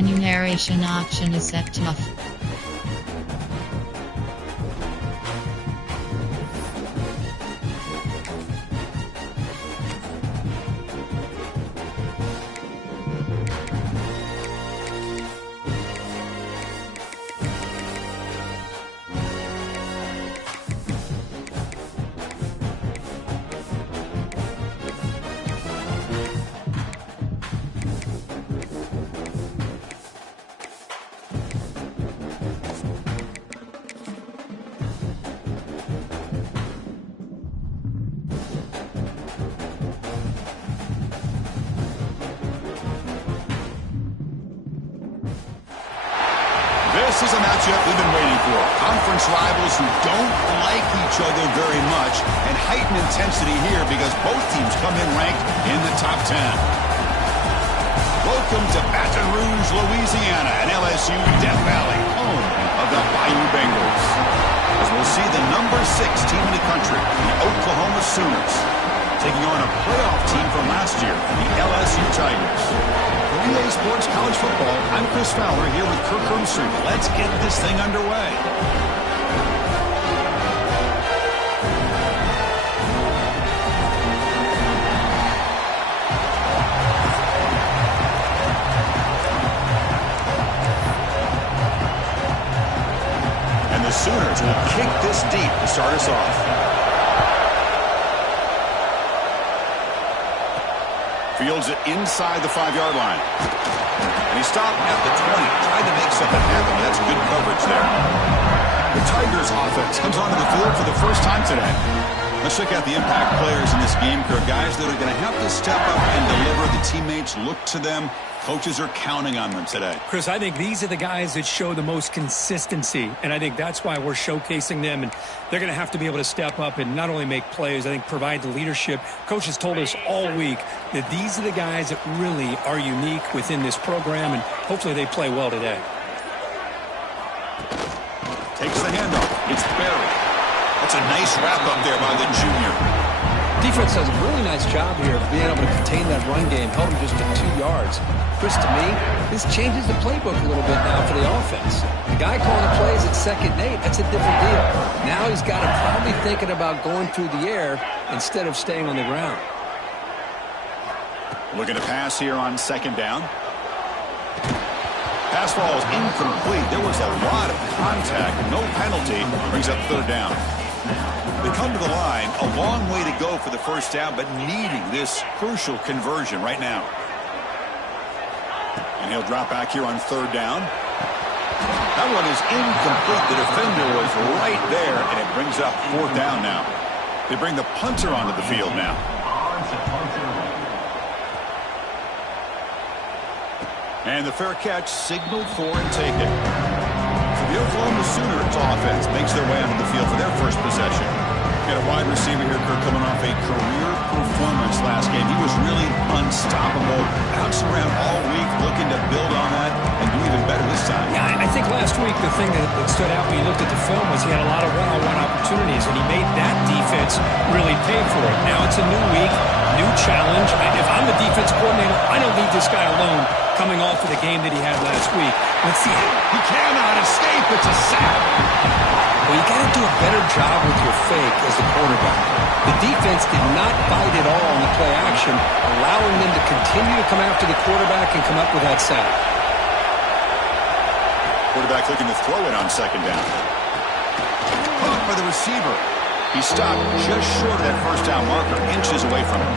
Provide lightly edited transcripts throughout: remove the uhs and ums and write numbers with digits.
Menu narration option is set to off. This is a matchup we've been waiting for. Conference rivals who don't like each other very much, and heightened intensity here because both teams come in ranked in the top 10. Welcome to Baton Rouge, Louisiana, and LSU Death Valley, home of the Bayou Bengals. As we'll see the number 6 team in the country, the Oklahoma Sooners, taking on a playoff team from last year, the LSU Tigers. For EA Sports College Football, I'm Chris Fowler here with Kirk Herbstreit. Let's get this thing underway. And the Sooners will kick this deep to start us off. Fields it inside the 5-yard line. And he stopped at the 20. Tried to make something happen. That's good coverage there. The Tigers offense comes onto the field for the first time today. Let's check out the impact players in this game, Kirk. Guys that are going to have to step up and deliver. The teammates look to them. Coaches are counting on them today. Chris, I think these are the guys that show the most consistency, and I think that's why we're showcasing them, and they're going to have to be able to step up and not only make plays, I think provide the leadership. Coaches told us all week that these are the guys that really are unique within this program, and hopefully they play well today. Takes the handoff. It's Barry. That's a nice wrap up there by the junior. Defense does a really nice job here of being able to contain that run game, held him just to 2 yards. Chris, to me, this changes the playbook a little bit now for the offense. The guy calling the plays at 2nd and 8, that's a different deal. Now he's got him probably thinking about going through the air instead of staying on the ground. Looking to pass here on 2nd down. Pass ball is incomplete. There was a lot of contact. No penalty. Brings up 3rd down. They come to the line, a long way to go for the first down, but needing this crucial conversion right now. And he'll drop back here on 3rd down. That one is incomplete. The defender was right there, and it brings up 4th down now. They bring the punter onto the field now. And the fair catch signaled for and taken. So the Oklahoma Sooners offense makes their way onto the field for their first possession. Got a wide receiver here, Kirk, coming off a career performance last game. He was really unstoppable, bouncing around all week, looking to build on that and do even better this time. Yeah, I think last week the thing that stood out when you looked at the film was he had a lot of one-on-one opportunities, and he made that defense really pay for it. Now it's a new week, new challenge. If I'm the defense coordinator, I don't leave this guy alone coming off of the game that he had last week. Let's see. He cannot escape. It's a sack. Well, you got to do a better job with your fake as the quarterback. The defense did not bite at all on the play action, allowing them to continue to come after the quarterback and come up with that sack. Quarterback looking to throw it on 2nd down. Caught by the receiver. He stopped just short of that first down marker, inches away from him.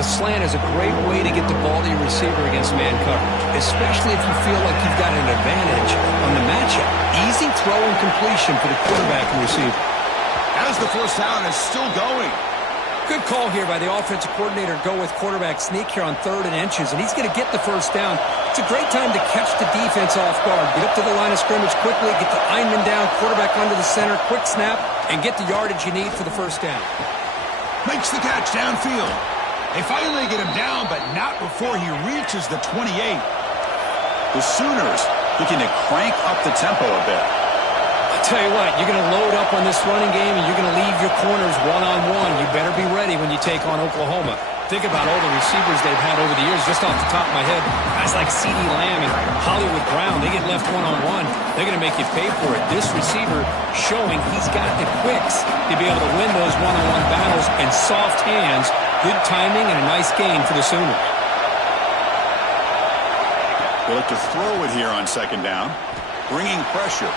The slant is a great way to get the ball to your receiver against man coverage, especially if you feel like you've got an advantage on the matchup. Easy throw and completion for the quarterback and receiver. As the first down is still going. Good call here by the offensive coordinator. Go with quarterback sneak here on 3rd and inches, and he's going to get the first down. It's a great time to catch the defense off guard. Get up to the line of scrimmage quickly, get the lineman down, quarterback under the center, quick snap, and get the yardage you need for the first down. Makes the catch downfield. They finally get him down, but not before he reaches the 28. The Sooners looking to crank up the tempo a bit. I'll tell you what, you're going to load up on this running game, and you're going to leave your corners one-on-one. You better be ready when you take on Oklahoma. think about all the receivers they've had over the years, just off the top of my head, guys like CeeDee Lamb and Hollywood Brown, they get left one-on-one. They're going to make you pay for it. This receiver showing he's got the quicks to be able to win those one-on-one battles, and soft hands, good timing, and a nice gain for the Sooners. They look to throw it here on second down. Bringing pressure.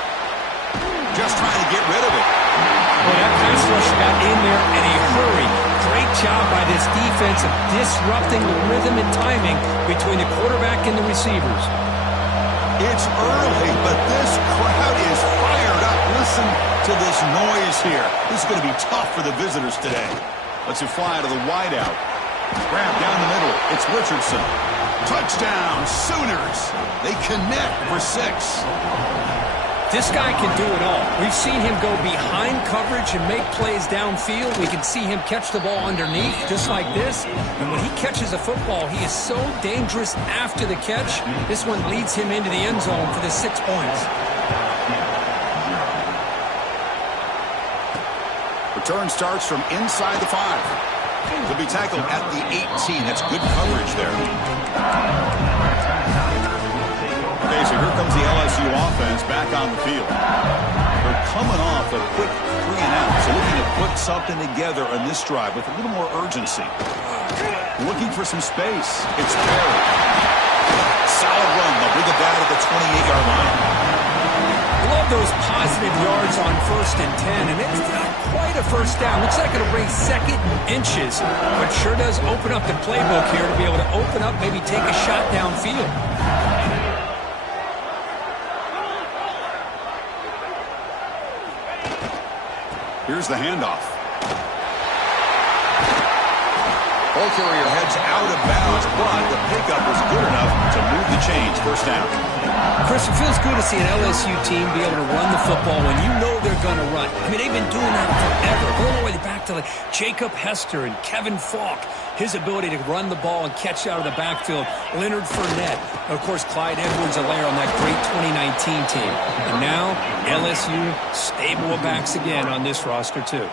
Just trying to get rid of it. Well, that pass rush got in there in a hurry. Great job by this defense of disrupting the rhythm and timing between the quarterback and the receivers. It's early, but this crowd is fired up. Listen to this noise here. This is going to be tough for the visitors today. Let's it fly to the wideout. Grab down the middle. It's Richardson. Touchdown, Sooners. They connect for 6. This guy can do it all. We've seen him go behind coverage and make plays downfield. We can see him catch the ball underneath, just like this. And when he catches a football, he is so dangerous after the catch. This one leads him into the end zone for the 6 points. Return starts from inside the 5. He'll be tackled at the 18. That's good coverage there. Okay, so here comes the LSU offense back on the field. They're coming off a quick 3 and out, so looking to put something together on this drive with a little more urgency. Looking for some space. It's Terry. Solid run. They'll bring it down at the 28-yard line. Love those positive yards on 1st and 10, and it's not quite a first down. Looks like it'll bring 2nd and inches, but sure does open up the playbook here to be able to open up, maybe take a shot downfield. Here's the handoff. Ball carrier heads out of bounds, but the pickup was good enough to move the chains. 1st down. Chris, it feels good to see an LSU team be able to run the football when you know they're going to run. I mean, they've been doing that forever. Going all the way back to like Jacob Hester and Kevin Falk. His ability to run the ball and catch out of the backfield. Leonard Fournette. And of course, Clyde Edwards-Helaire on that great 2019 team. And now, LSU stable of backs again on this roster, too.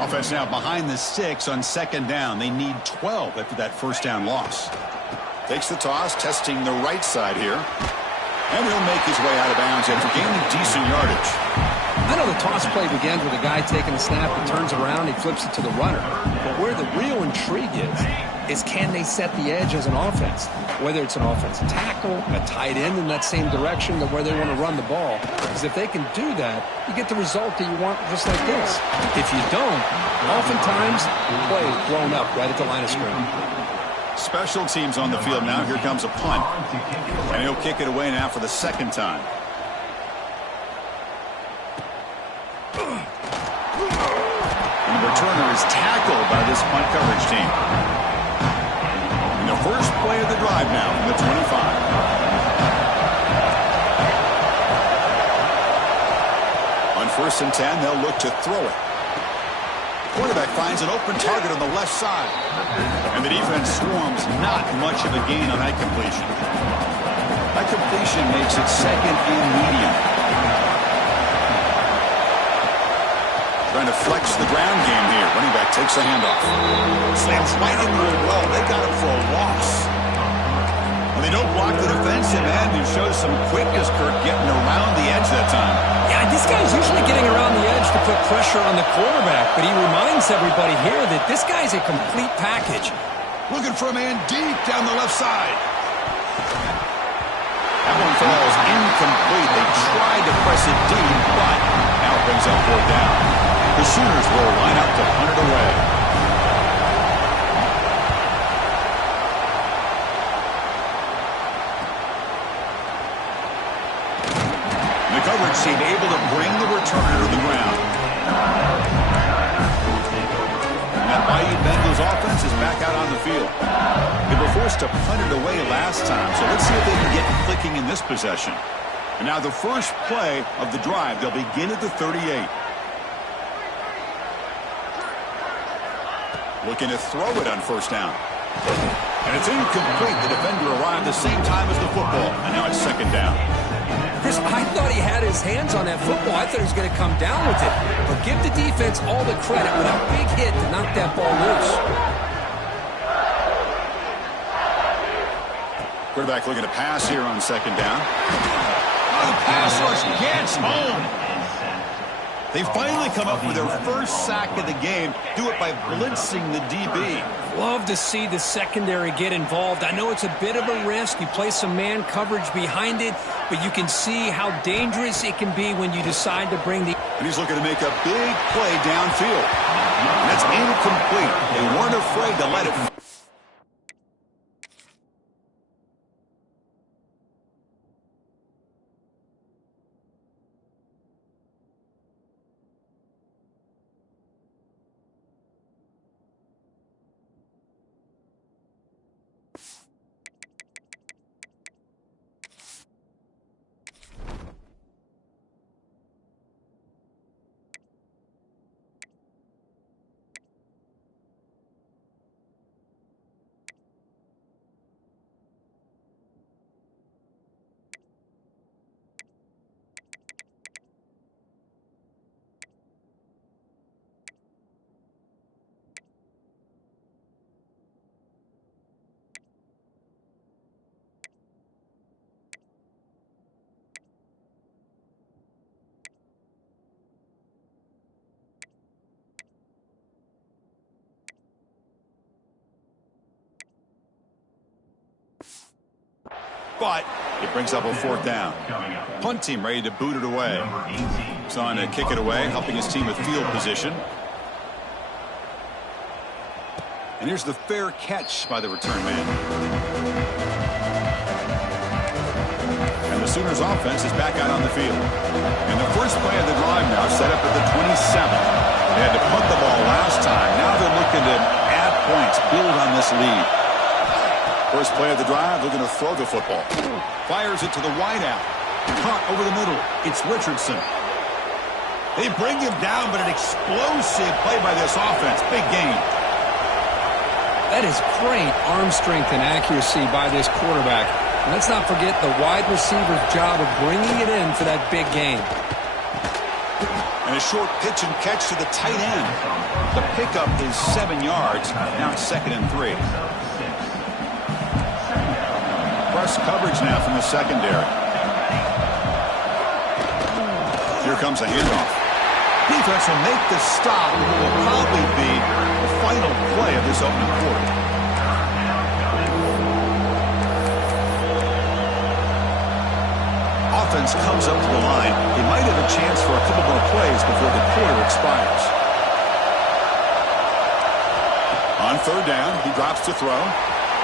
Offense now behind the 6 on 2nd down. They need 12 after that 1st down loss. Takes the toss, testing the right side here. And he'll make his way out of bounds after gaining decent yardage. I know the toss play begins with a guy taking a snap, he turns around, he flips it to the runner. But where the real intrigue is can they set the edge as an offense? Whether it's an offensive tackle, a tight end in that same direction to where they want to run the ball. Because if they can do that, you get the result that you want just like this. If you don't, oftentimes the play is blown up right at the line of scrimmage. Special teams on the field now. Here comes a punt. And he'll kick it away now for the 2nd time. And the returner is tackled by this punt coverage team. And the first play of the drive now from the 25. On 1st and 10, they'll look to throw it. Quarterback finds an open target on the left side. And the defense swarms, not much of a gain on that completion. That completion makes it 2nd and medium. Trying to flex the ground game here. Running back takes a handoff. Slams right into the wall. They got him for a loss. And they don't block the defensive end, who shows some quickness, Kirk, getting around the edge that time. Yeah, this guy's usually getting around the edge to put pressure on the quarterback, but he reminds everybody here that this guy's a complete package. Looking for a man deep down the left side. That one falls incomplete. They tried to press it deep, but now it brings up 4th down. The Sooners will line up to punt it away. The coverage team able to bring the returner to the ground. And that Bayou Bengals offense is back out on the field. They were forced to punt it away last time, so let's see if they can get clicking in this possession. And now the first play of the drive, they'll begin at the 38. Looking to throw it on 1st down. And it's incomplete. The defender arrived the same time as the football, and now it's 2nd down. Chris, I thought he had his hands on that football. I thought he was going to come down with it. But give the defense all the credit with a big hit to knock that ball loose. Quarterback looking to pass here on second down. Oh, the pass rush gets home. They finally come up with their first sack of the game. Do it by blitzing the DB. Love to see the secondary get involved. I know it's a bit of a risk. You play some man coverage behind it, but you can see how dangerous it can be when you decide to bring the... And he's looking to make a big play downfield. And that's incomplete. They weren't afraid to let it... But it brings up a fourth down. Punt team ready to boot it away. He's on to kick it away, helping his team with field position. And here's the fair catch by the return man. And the Sooners offense is back out on the field. And the first play of the drive now set up at the 27. They had to punt the ball last time. Now they're looking to add points, build on this lead. First play of the drive, looking to throw the football. Fires it to the wideout. Caught over the middle. It's Richardson. They bring him down, but an explosive play by this offense. Big gain. That is great arm strength and accuracy by this quarterback. And let's not forget the wide receiver's job of bringing it in for that big gain. And a short pitch and catch to the tight end. The pickup is 7 yards. Now it's 2nd and 3. Press coverage now from the secondary. Here comes a handoff. Defense will make the stop. It will probably be the final play of this opening quarter. Offense comes up to the line. They might have a chance for a couple more plays before the quarter expires. On third down, he drops to throw.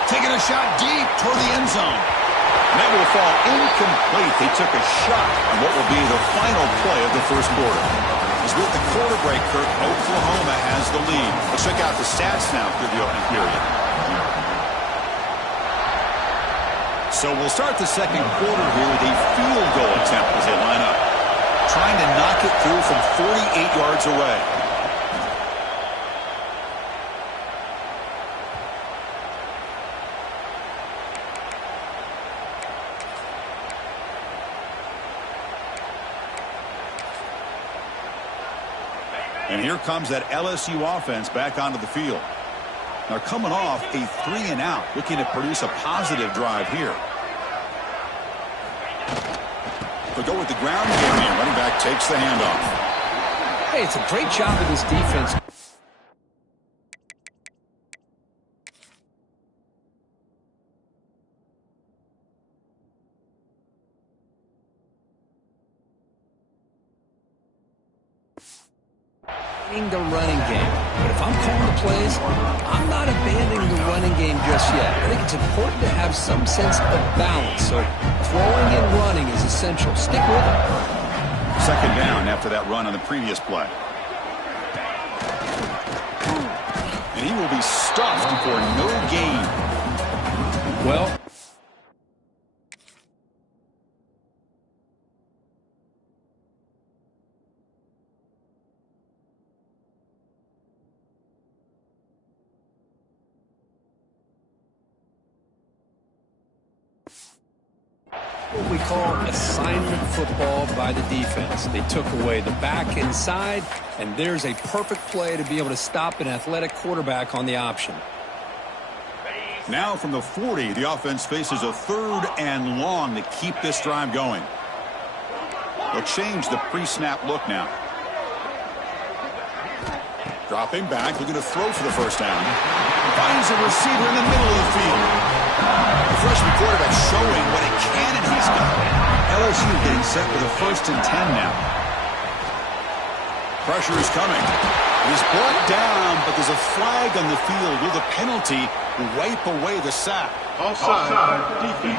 Taking a shot deep toward the end zone. That will fall incomplete. They took a shot on what will be the final play of the first quarter. As with the quarter break, Kirk, Oklahoma has the lead. Let's check out the stats now through the opening period. So we'll start the second quarter here with a field goal attempt as they line up. Trying to knock it through from 48 yards away. And here comes that LSU offense back onto the field. Now coming off a 3-and-out, looking to produce a positive drive here. They'll go with the ground game here. Running back takes the handoff. Hey, it's a great job of this defense. The running game. But if I'm calling the plays, I'm not abandoning the running game just yet. I think it's important to have some sense of balance. So throwing and running is essential. Stick with it. Second down after that run on the previous play. And he will be stuffed for no gain. Well, what we call assignment football by the defense. They took away the back inside, and there's a perfect play to be able to stop an athletic quarterback on the option. Now from the 40, the offense faces a 3rd and long to keep this drive going. They'll change the pre-snap look now. Dropping back, looking to throw for the first down. Finds a receiver in the middle of the field. The freshman quarterback showing what a cannon he's got. LSU getting set for the 1st and 10 now. Pressure is coming. He's brought down, but there's a flag on the field. Will the penalty wipe away the sack? Offside, defense.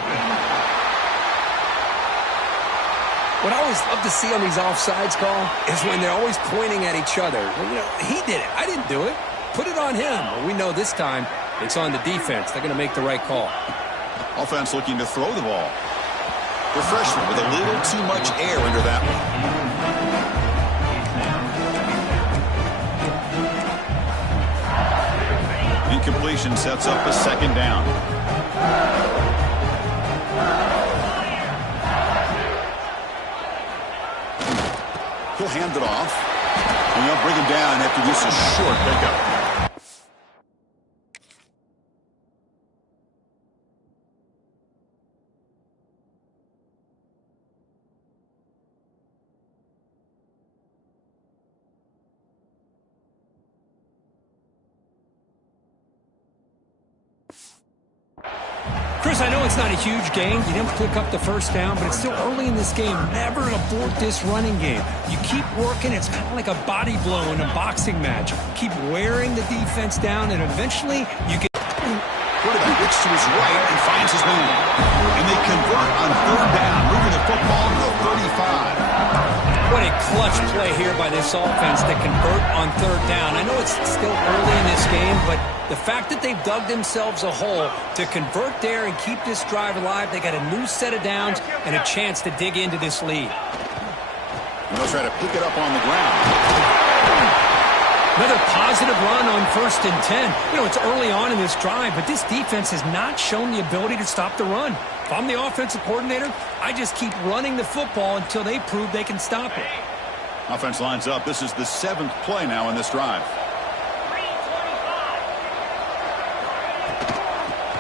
What I always love to see on these offsides call is when they're always pointing at each other. Well, you know, he did it. I didn't do it. Put it on him. Well, we know this time it's on the defense. They're going to make the right call. Offense looking to throw the ball. The freshman with a little too much air under that one. Incompletion sets up a 2nd down. He'll hand it off. And they'll bring him down after this is short pickup. Chris, I know it's not a huge game. You didn't pick up the first down, but it's still early in this game. Never abort this running game. You keep working. It's kind of like a body blow in a boxing match. Keep wearing the defense down, and eventually you get... Quarterback looks to his right and finds his man. And they convert on 3rd down, moving the football to the 35. What a clutch play here by this offense to convert on 3rd down. I know it's still early in this game, but the fact that they've dug themselves a hole to convert there and keep this drive alive, they got a new set of downs and a chance to dig into this lead. And they'll try to pick it up on the ground. Another positive run on 1st and 10. You know, it's early on in this drive, but this defense has not shown the ability to stop the run. If I'm the offensive coordinator, I just keep running the football until they prove they can stop it. Offense lines up. This is the 7th play now in this drive.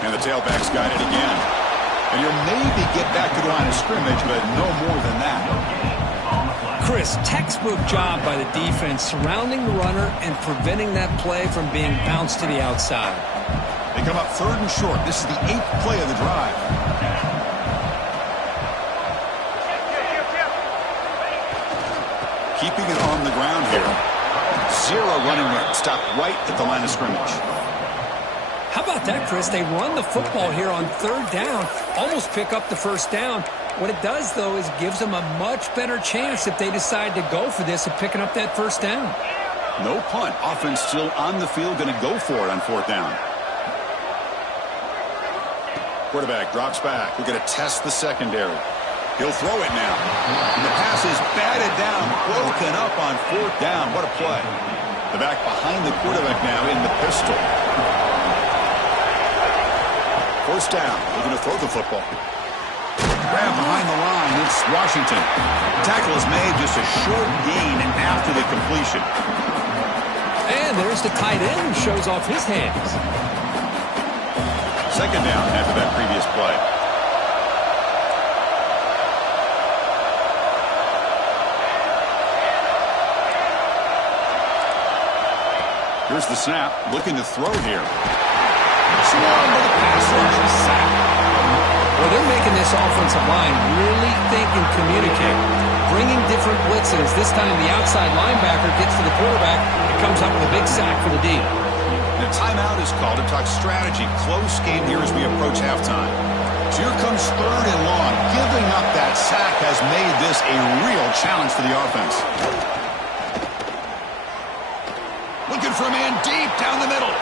And the tailback's got it again. And he'll maybe get back to the line of scrimmage, but no more than that. Chris, textbook job by the defense surrounding the runner and preventing that play from being bounced to the outside. They come up 3rd and short. This is the 8th play of the drive. Keeping it on the ground here. 0 running room. Stop right at the line of scrimmage. How about that, Chris? They run the football here on 3rd down, almost pick up the first down. What it does, though, is gives them a much better chance if they decide to go for this of picking up that first down. No punt. Offense still on the field, going to go for it on 4th down. Quarterback drops back. We're going to test the secondary. He'll throw it now. And the pass is batted down, broken up on 4th down. What a play. The back behind the quarterback now in the pistol. 1st down. We're going to throw the football. Grab behind the line. It's Washington. Tackle is made, just a short gain and after the completion. And there's the tight end who shows off his hands. 2nd down after that previous play. Here's the snap. Looking to throw here. Swung with a pass rush. Sack. Well, they're making this offensive line really think and communicate. Bringing different blitzes. This time the outside linebacker gets to the quarterback and comes up with a big sack for the D. The timeout is called to talk strategy. Close game here as we approach halftime. So here comes 3rd and long. Giving up that sack has made this a real challenge for the offense. Looking for a man deep down the middle.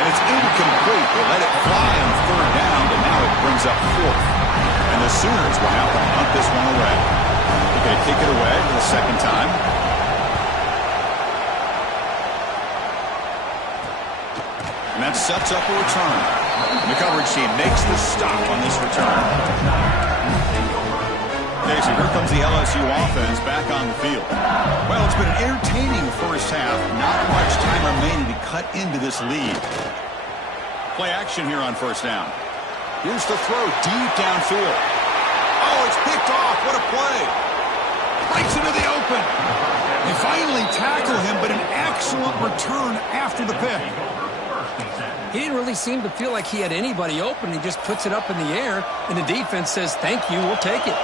And it's incomplete. They let it fly on 3rd down, but now it brings up 4th. And the Sooners will have to hunt this one away. They're going to kick it away for the 2nd time. And that sets up a return. The coverage team makes the stop on this return. Okay, so here comes the LSU offense back on the field. Well, it's been an entertaining first half. Not much time remaining to cut into this lead. Play action here on first down. Here's the throw deep downfield. Oh, it's picked off. What a play. Breaks into the open. They finally tackle him, but an excellent return after the pick. He didn't really seem to feel like he had anybody open. He just puts it up in the air, and the defense says, thank you, we'll take it.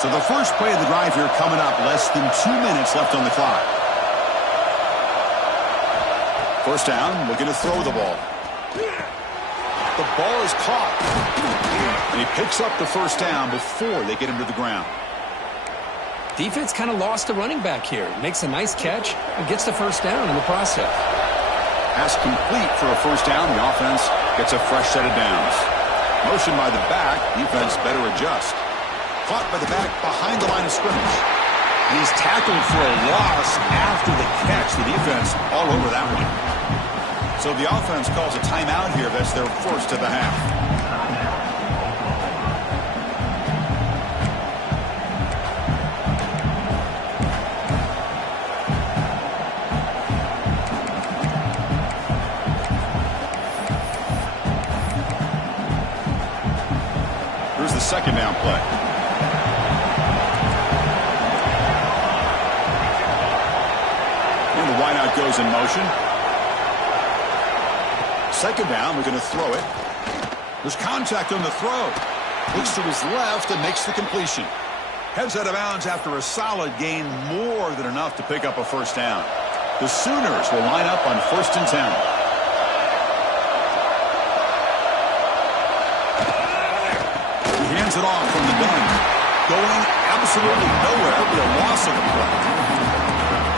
So the first play of the drive here coming up, less than 2 minutes left on the clock. First down, looking to throw the ball. The ball is caught. And he picks up the first down before they get him to the ground. Defense kind of lost the running back here. Makes a nice catch and gets the first down in the process. Pass complete for a first down. The offense gets a fresh set of downs. Motion by the back. Defense better adjust. Caught by the back behind the line of scrimmage. And he's tackled for a loss after the catch. The defense all over that one. So the offense calls a timeout here. That's their first of the half. Here's the second down play. And the wideout goes in motion. Second down, we're going to throw it. There's contact on the throw. Looks to his left and makes the completion. Heads out of bounds after a solid gain, more than enough to pick up a first down. The Sooners will line up on 1st and 10. He hands it off from the gun. Going absolutely nowhere. It'll be a loss of the play.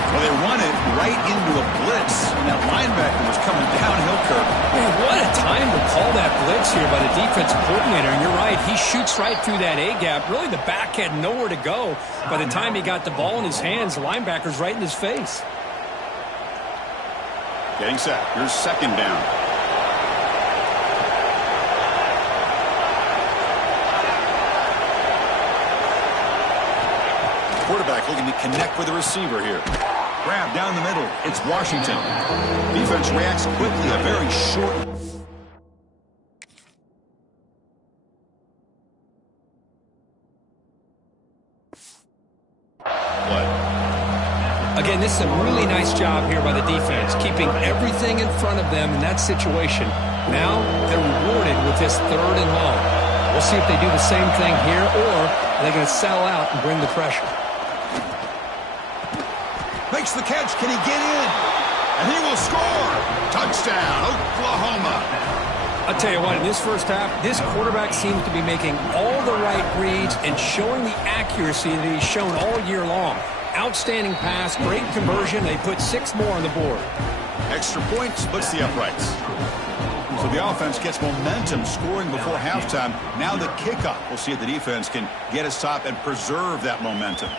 Well, they run it right into a blitz, and that linebacker was coming downhill, Kirk. Man, what a time to call that blitz here by the defensive coordinator. And you're right, he shoots right through that A-gap. Really, the back had nowhere to go. By the time he got the ball in his hands, the linebacker's right in his face. Getting set. Here's second down. Quarterback looking to connect with the receiver here. Grab down the middle. It's Washington. Defense reacts quickly. A very short play. Again, this is a really nice job here by the defense, keeping everything in front of them in that situation. Now they're rewarded with this 3rd and long. We'll see if they do the same thing here, or they're going to sell out and bring the pressure. Makes the catch. Can he get in? And he will score. Touchdown, Oklahoma. I'll tell you what, in this first half, this quarterback seems to be making all the right reads and showing the accuracy that he's shown all year long. Outstanding pass, great conversion. They put 6 more on the board. Extra point splits the uprights. So the offense gets momentum scoring before halftime. Now the kickoff. We'll see if the defense can get a stop and preserve that momentum.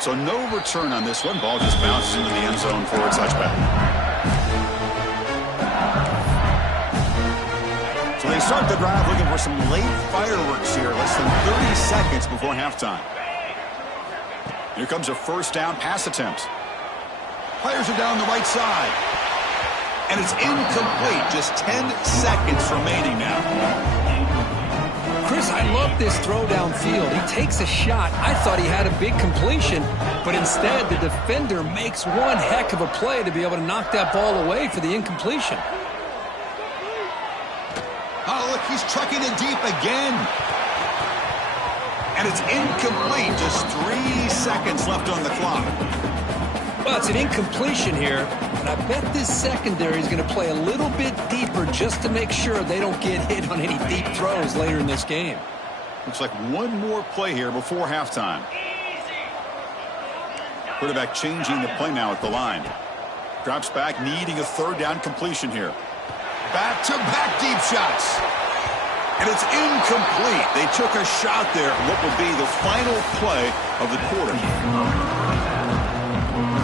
So no return on this one. Ball just bounces into the end zone for a touchback. So they start the drive looking for some late fireworks here. Less than 30 seconds before halftime. Here comes a first down pass attempt. Fires it down the right side. And it's incomplete. Just 10 seconds remaining now. Chris, I love this throw downfield. He takes a shot. I thought he had a big completion, but instead the defender makes one heck of a play to be able to knock that ball away for the incompletion. Oh, look, he's trucking it deep again. And it's incomplete. Just 3 seconds left on the clock. Well, it's an incompletion here, but I bet this secondary is going to play a little bit deeper just to make sure they don't get hit on any deep throws later in this game. Looks like one more play here before halftime. Quarterback changing the play now at the line. Drops back, needing a 3rd down completion here. Back-to-back deep shots. And it's incomplete. They took a shot there. What will be the final play of the quarter.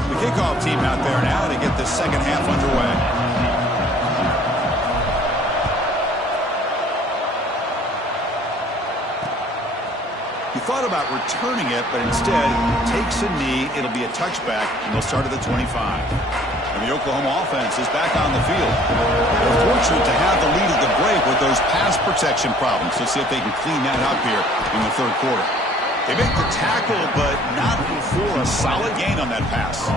The kickoff team out there now to get the second half underway. He thought about returning it, but instead takes a knee. It'll be a touchback, and they'll start at the 25. And the Oklahoma offense is back on the field. They're fortunate to have the lead at the break with those pass protection problems. Let's see if they can clean that up here in the third quarter. They make the tackle, but not before a solid gain on that pass.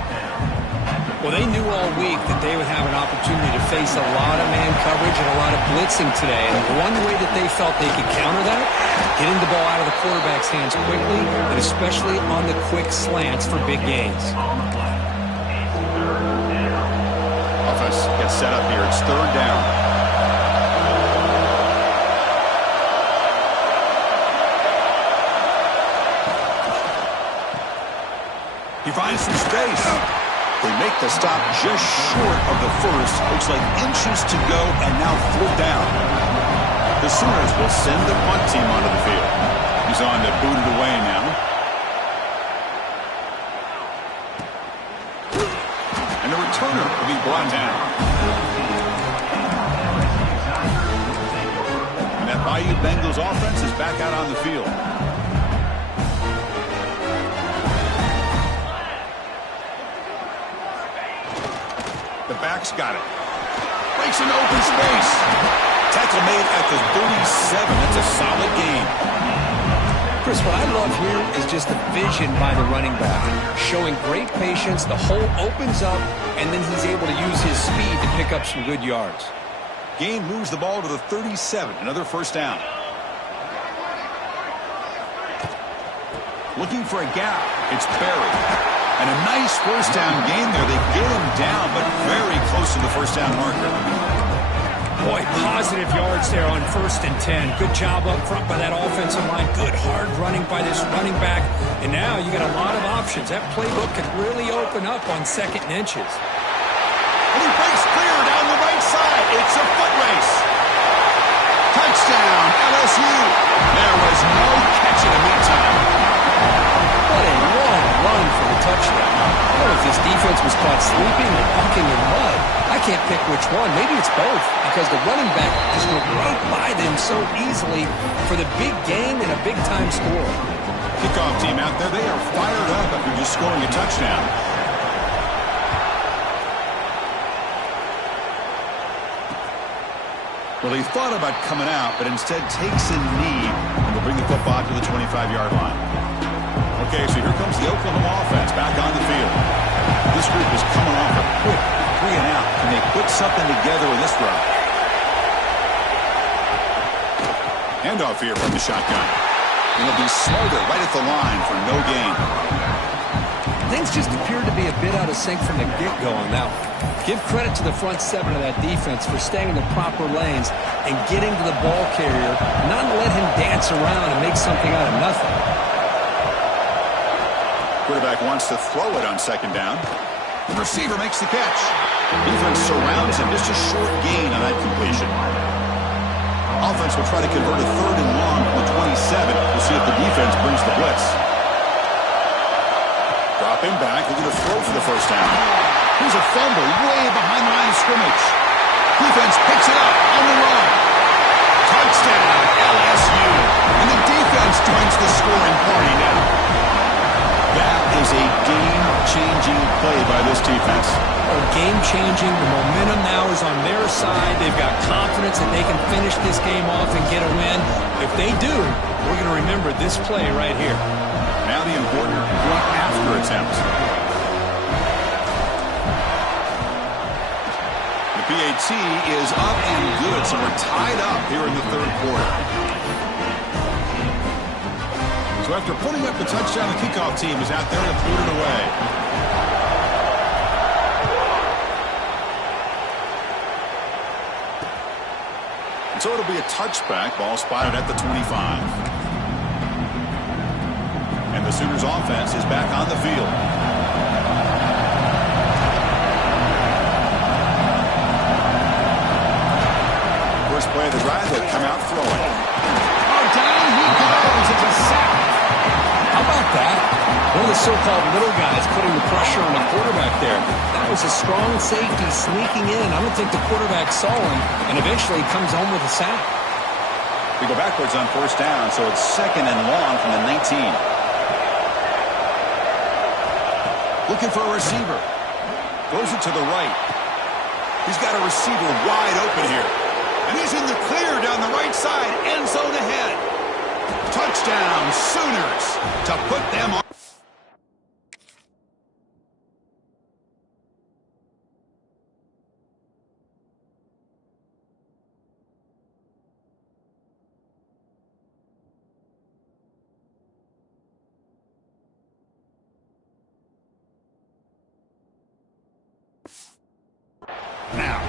Well, they knew all week that they would have an opportunity to face a lot of man coverage and a lot of blitzing today. And the one way that they felt they could counter that, getting the ball out of the quarterback's hands quickly, and especially on the quick slants for big gains. Offense gets set up here. It's third down. He finds some space. They make the stop just short of the first. Looks like inches to go, and now fourth down. The Sooners will send the punt team onto the field. He's on to boot it away now. And the returner will be brought down. And that Bayou Bengals offense is back out on the field. The back's got it. Breaks an open space. Tackle made at the 37. That's a solid gain. Chris, what I love here is just the vision by the running back. Showing great patience. The hole opens up, and then he's able to use his speed to pick up some good yards. Gain moves the ball to the 37. Another first down. Looking for a gap. It's Berry. And a nice first down gain there. They get him down, but very close to the first down marker. Boy, positive yards there on 1st and 10. Good job up front by that offensive line. Good hard running by this running back. And now you got a lot of options. That playbook could really open up on 2nd and inches. And he breaks clear down the right side. It's a foot race. Touchdown, LSU. There was no catch in the meantime. What a long run for the touchdown. I don't know if this defense was caught sleeping or walking in mud. I can't pick which one. Maybe it's both, because the running back just went right by them so easily for the big game and a big-time score. Kickoff team out there, they are fired up after just scoring a touchdown. Well, he thought about coming out, but instead takes a knee and will bring the football to the 25-yard line. Okay, so here comes the Oklahoma offense back on the field. This group is coming off a quick 3 and out. Can they put something together in this round? Handoff here from the shotgun. And he'll be smarter right at the line for no gain. Things just appeared to be a bit out of sync from the get-go on that one. Give credit to the front 7 of that defense for staying in the proper lanes and getting to the ball carrier, not let him dance around and make something out of nothing. Quarterback wants to throw it on 2nd down. The receiver makes the catch. Defense surrounds him. Just a short gain on that completion. Offense will try to convert a 3rd and long from the 27. We'll see if the defense brings the blitz. Drop him back. Looking to throw for the first down. Here's a fumble way behind the line of scrimmage. Defense picks it up on the run. Touchdown, LSU. And the defense joins the scoring party now. That is a game-changing play by this defense. Oh, game-changing. The momentum now is on their side. They've got confidence that they can finish this game off and get a win. If they do, we're going to remember this play right here. Now the important point after attempt. The PAT is up and good, so we're tied up here in the 3rd quarter. So after putting up the touchdown, the kickoff team is out there to boot it away. And so it'll be a touchback. Ball spotted at the 25. And the Sooners offense is back on the field. First play of the drive, they'll come out throwing. Oh, down he goes. It's a sack. How about that? One of the so-called little guys putting the pressure on the quarterback there. That was a strong safety sneaking in. I don't think the quarterback saw him, and eventually comes home with a sack. We go backwards on 1st down, so it's 2nd and long from the 19. Looking for a receiver. Throws it to the right. He's got a receiver wide open here. And he's in the clear down the right side. End zone ahead. Touchdown, Sooners, to put them on. Now.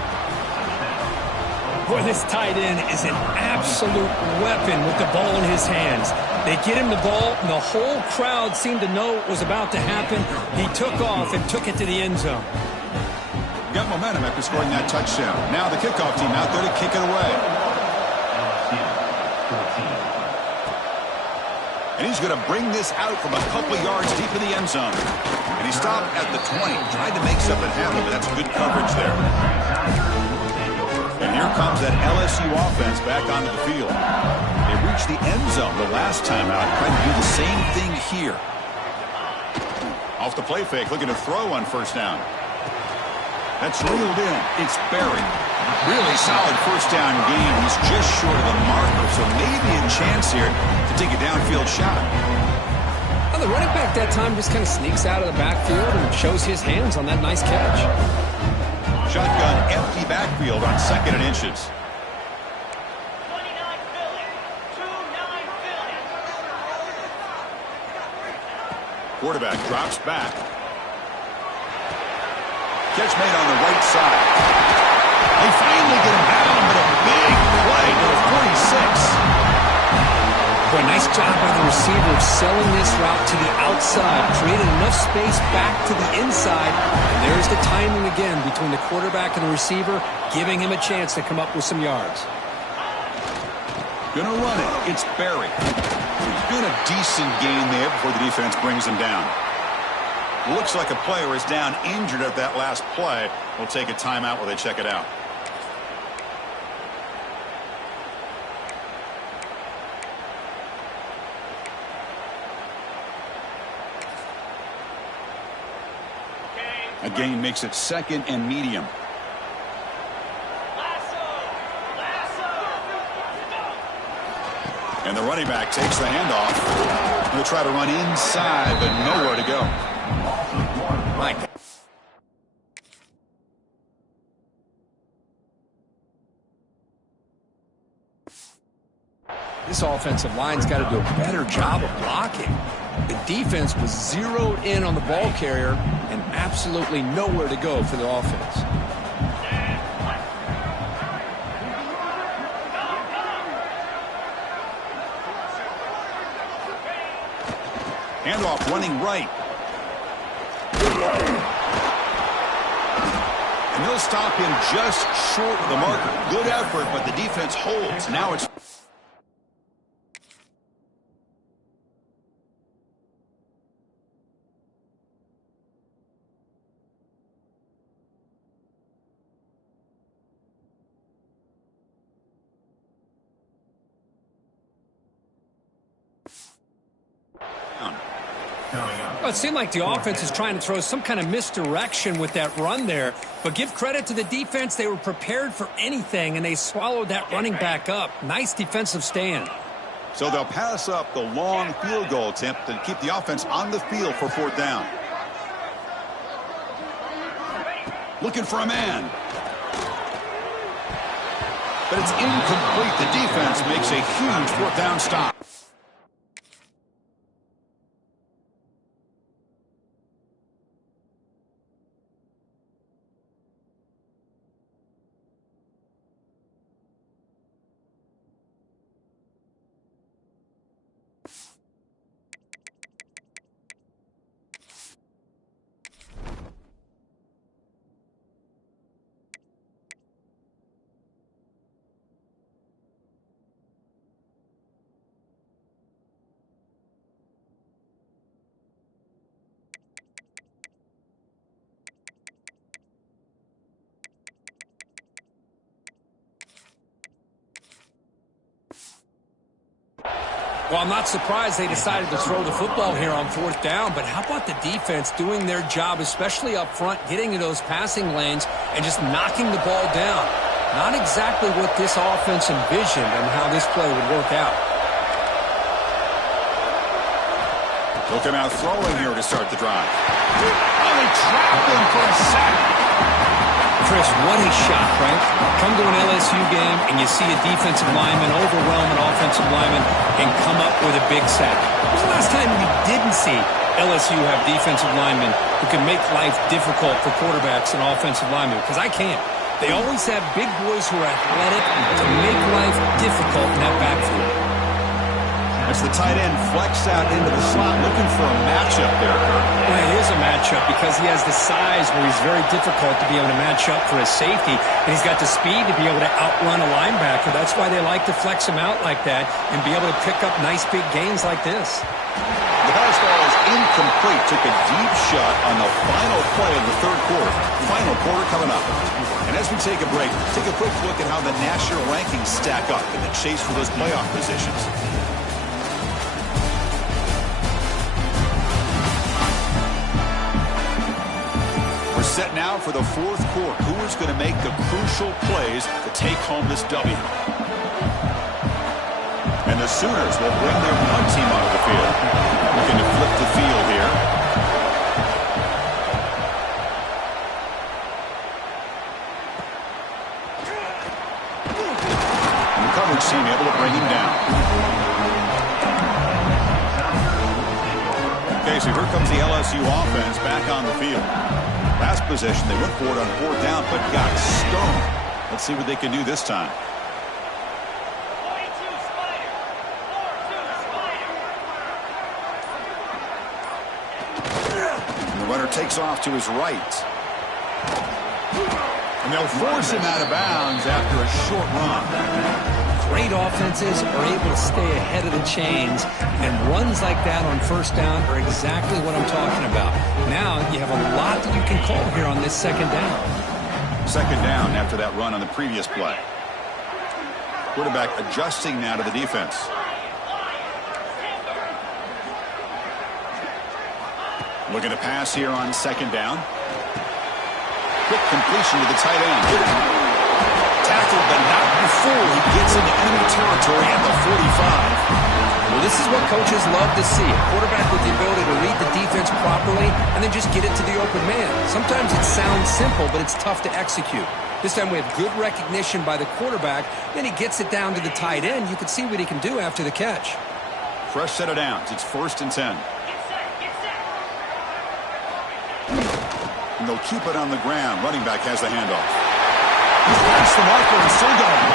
Boy, this tight end is an absolute weapon with the ball in his hands. They get him the ball, and the whole crowd seemed to know what was about to happen. He took off and took it to the end zone. Got momentum after scoring that touchdown. Now the kickoff team out there to kick it away. And he's going to bring this out from a couple yards deep in the end zone. And he stopped at the 20. Tried to make something happen, but that's good coverage there. And here comes that LSU offense back onto the field. They reached the end zone the last time out. Trying to do the same thing here. Off the play fake, looking to throw on first down. That's reeled in. It's Berry. Really solid first down game. He's just short of the marker, so maybe a chance here to take a downfield shot. Well, the running back that time just kind of sneaks out of the backfield and shows his hands on that nice catch. Shotgun, empty backfield on 2nd and inches. Quarterback drops back. Catch made on the right side. They finally get him down, but a big play to the 46. Boy, nice job by the receiver of selling this route to the outside, created enough space back to the inside, and there's the timing again between the quarterback and the receiver, giving him a chance to come up with some yards. Gonna run it. It's Berry. He's doing a decent game there before the defense brings him down. Looks like a player is down injured at that last play. We'll take a timeout while they check it out. A gain makes it 2nd and medium. And the running back takes the handoff. He'll try to run inside, but nowhere to go. Mike. This offensive line's got to do a better job of blocking. The defense was zeroed in on the ball carrier and absolutely nowhere to go for the offense. Handoff running right. And they'll stop him just short of the marker. Good effort, but the defense holds. Now it's... Well, it seemed like the offense is trying to throw some kind of misdirection with that run there. But give credit to the defense. They were prepared for anything, and they swallowed that running back up. Nice defensive stand. So they'll pass up the long field goal attempt and keep the offense on the field for 4th down. Looking for a man. But it's incomplete. The defense makes a huge 4th down stop. Well, I'm not surprised they decided to throw the football here on fourth down, but how about the defense doing their job, especially up front, getting in those passing lanes and just knocking the ball down? Not exactly what this offense envisioned and how this play would work out. Looking out throwing here to start the drive. Oh, they trapped him for a sack. Chris, what a shot, right? Come to an LSU game and you see a defensive lineman overwhelm an offensive lineman and come up with a big sack. When was the last time we didn't see LSU have defensive linemen who can make life difficult for quarterbacks and offensive linemen? Because I can't. They always have big boys who are athletic to make life difficult in that backfield. As the tight end flexed out into the slot, looking for a matchup there, Kirk. Well, it is a matchup because he has the size where he's very difficult to be able to match up for his safety, and he's got the speed to be able to outrun a linebacker. That's why they like to flex him out like that and be able to pick up nice big gains like this. The fastball is incomplete. Took a deep shot on the final play of the third quarter. Final quarter coming up. And as we take a break, take a quick look at how the national rankings stack up in the chase for those playoff positions. We're set now for the fourth quarter. Who is going to make the crucial plays to take home this W? And the Sooners will bring their punt team onto the field. Looking to flip the field here. And the coverage team able to bring him down. Okay, so here comes the LSU offense back on the field. Last possession, they went for it on fourth down, but got stoned. Let's see what they can do this time. And the runner takes off to his right. And they'll force him out of bounds after a short run. Great offenses are able to stay ahead of the chains, and runs like that on first down are exactly what I'm talking about. Now you have a lot that you can call here on this second down. Second down after that run on the previous play. Quarterback adjusting now to the defense. Looking to pass here on second down. Quick completion to the tight end. Tackled, but not before he gets into enemy territory at the 45. Well, this is what coaches love to see. A quarterback with the ability to read the defense properly and then just get it to the open man. Sometimes it sounds simple, but it's tough to execute. This time we have good recognition by the quarterback. Then he gets it down to the tight end. You can see what he can do after the catch. Fresh set of downs. It's 1st and 10. And they'll keep it on the ground. Running back has the handoff. He's past the marker and still going.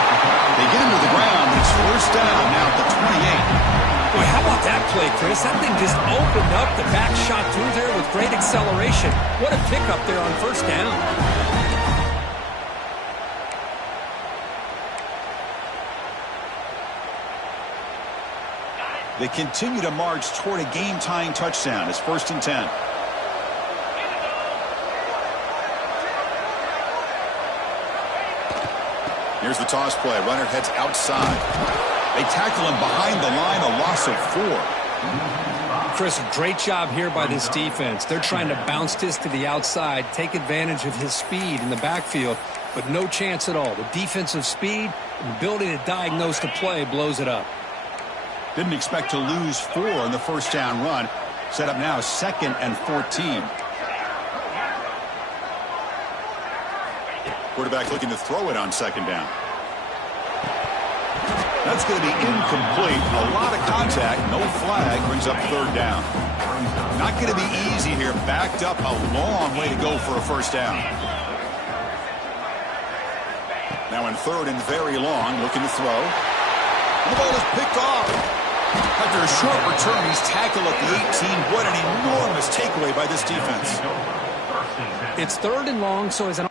They get him to the ground. It's 1st down now at the 28. Boy, how about that play, Chris? That thing just opened up. The back shot through there with great acceleration. What a pickup there on 1st down. They continue to march toward a game-tying touchdown. It's 1st and 10. Here's the toss play. Runner heads outside. They tackle him behind the line, a loss of 4. Chris, great job here by this defense. They're trying to bounce this to the outside, take advantage of his speed in the backfield, but no chance at all. The defensive speed and ability to diagnose the play blows it up. Didn't expect to lose 4 on the 1st down run. Set up now 2nd and 14. Quarterback looking to throw it on 2nd down. That's going to be incomplete. A lot of contact. No flag. Brings up 3rd down. Not going to be easy here. Backed up a long way to go for a 1st down. Now in 3rd and very long. Looking to throw. The ball is picked off. After a short return, he's tackled at the 18. What an enormous takeaway by this defense. It's 3rd and long, so as an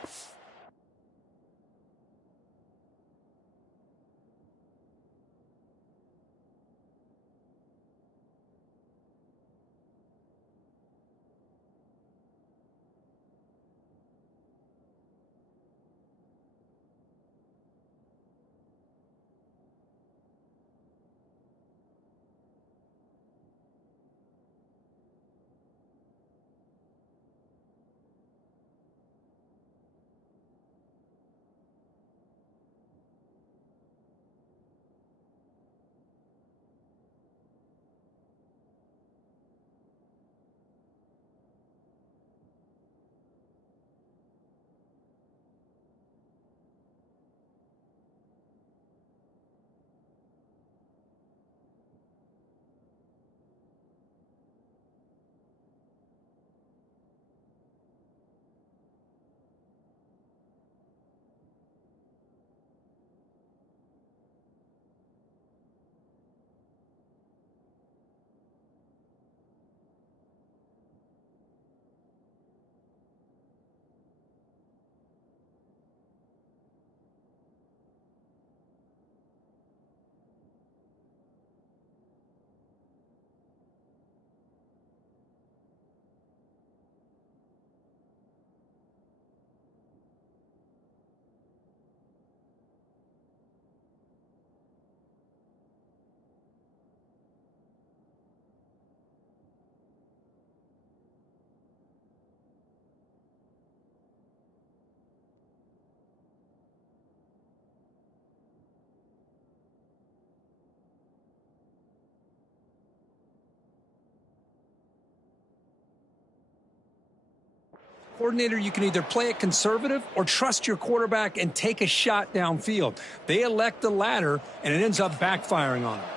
Coordinator, you can either play it conservative or trust your quarterback and take a shot downfield. They elect the latter, and it ends up backfiring on them.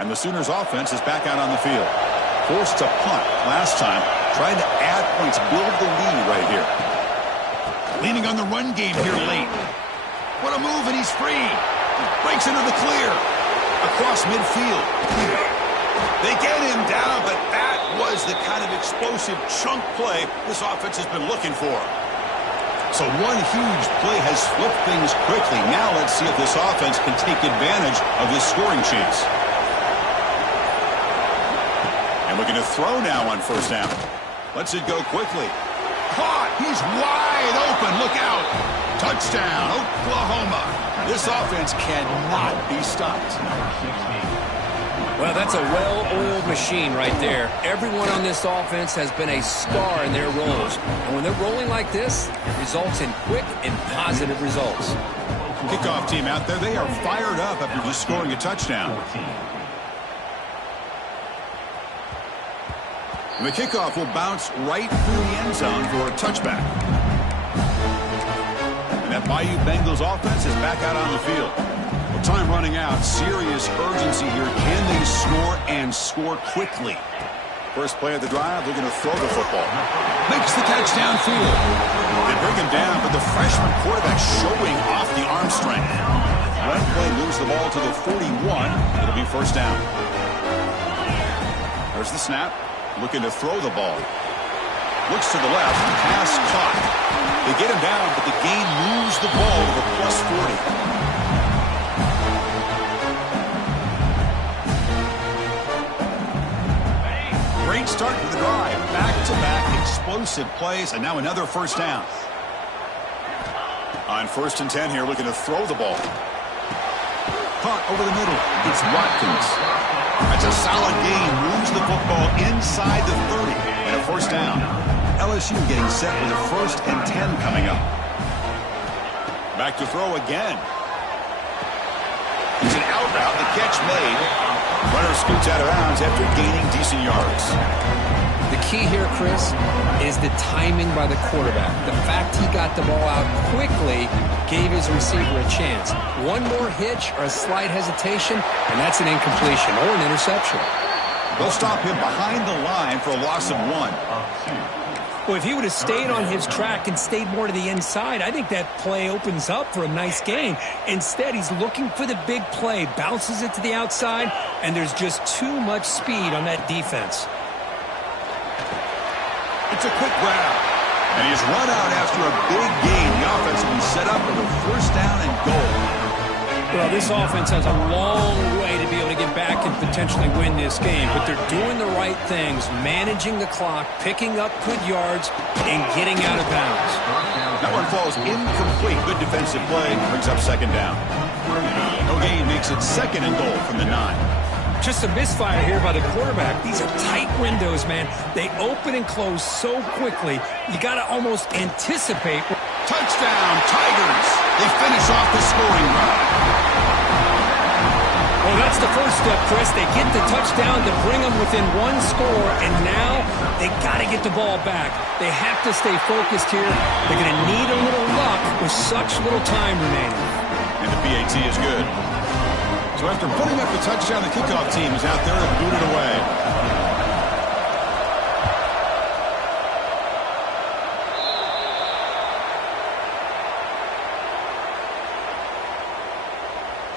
And the Sooners offense is back out on the field. Forced to punt last time, trying to add points, build the lead right here. Leaning on the run game here late. What a move, and he's free. Breaks into the clear. Across midfield. They get him down, but that was the kind of explosive chunk play this offense has been looking for. So one huge play has flipped things quickly. Now let's see if this offense can take advantage of this scoring chance. And looking to throw now on first down. Lets it go quickly. Caught! He's wide open. Look out! Touchdown, Oklahoma. This offense cannot be stopped. Well, that's a well-oiled machine right there. Everyone on this offense has been a star in their roles. And when they're rolling like this, it results in quick and positive results. Kickoff team out there, they are fired up after just scoring a touchdown. And the kickoff will bounce right through the end zone for a touchback. And that Bayou Bengals offense is back out on the field. Time running out. Serious urgency here. Can they score and score quickly? First play of the drive, they're going to throw the football. Makes the catch downfield. They bring him down, but the freshman quarterback showing off the arm strength. One play moves the ball to the 41. It'll be first down. There's the snap. Looking to throw the ball. Looks to the left. Pass caught. They get him down, but the gain moves the ball to the plus 40. Great start to the drive. Back-to-back explosive plays, and now another first down. On 1st and 10 here, looking to throw the ball. Caught over the middle. It's Watkins. That's a solid gain. Moves the football inside the 30. And a first down. LSU getting set with a 1st and 10 coming up. Back to throw again. It's an out route. The catch made. Runner scoots out of bounds after gaining decent yards. The key here, Chris, is the timing by the quarterback. The fact he got the ball out quickly gave his receiver a chance. One more hitch or a slight hesitation, and that's an incompletion or an interception. They'll stop him behind the line for a loss of 1. Well, if he would have stayed on his track and stayed more to the inside, I think that play opens up for a nice gain. Instead, he's looking for the big play, bounces it to the outside, and there's just too much speed on that defense. It's a quick grab, and he's run out after a big gain. The offense will be set up with a first down and goal. Well, this offense has a long way to be able to get back and potentially win this game, but they're doing the right things, managing the clock, picking up good yards, and getting out of bounds. That one falls incomplete. Good defensive play. Brings up second down. No gain makes it 2nd and goal from the 9. Just a misfire here by the quarterback. These are tight windows, man. They open and close so quickly, you got to almost anticipate. Touchdown, Tigers. They finish off the scoring run. Well, that's the first step, Chris. They get the touchdown to bring them within 1 score, and now they got to get the ball back. They have to stay focused here. They're going to need a little luck with such little time remaining. And the PAT is good. So after putting up the touchdown, the kickoff team is out there to boot it away.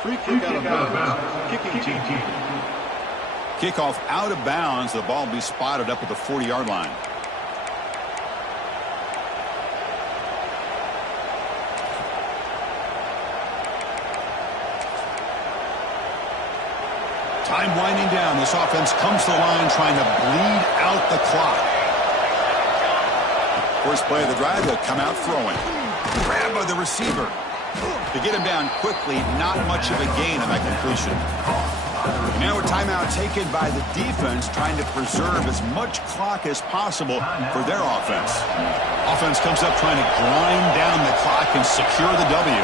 Free kick out of bounds. Kicking team. Kickoff out of bounds. The ball will be spotted up at the 40-yard line. Time winding down. This offense comes to the line trying to bleed out the clock. First play of the drive, they'll come out throwing. Grab by the receiver. To get him down quickly, not much of a gain on that completion. And now a timeout taken by the defense, trying to preserve as much clock as possible for their offense. Offense comes up trying to grind down the clock and secure the W.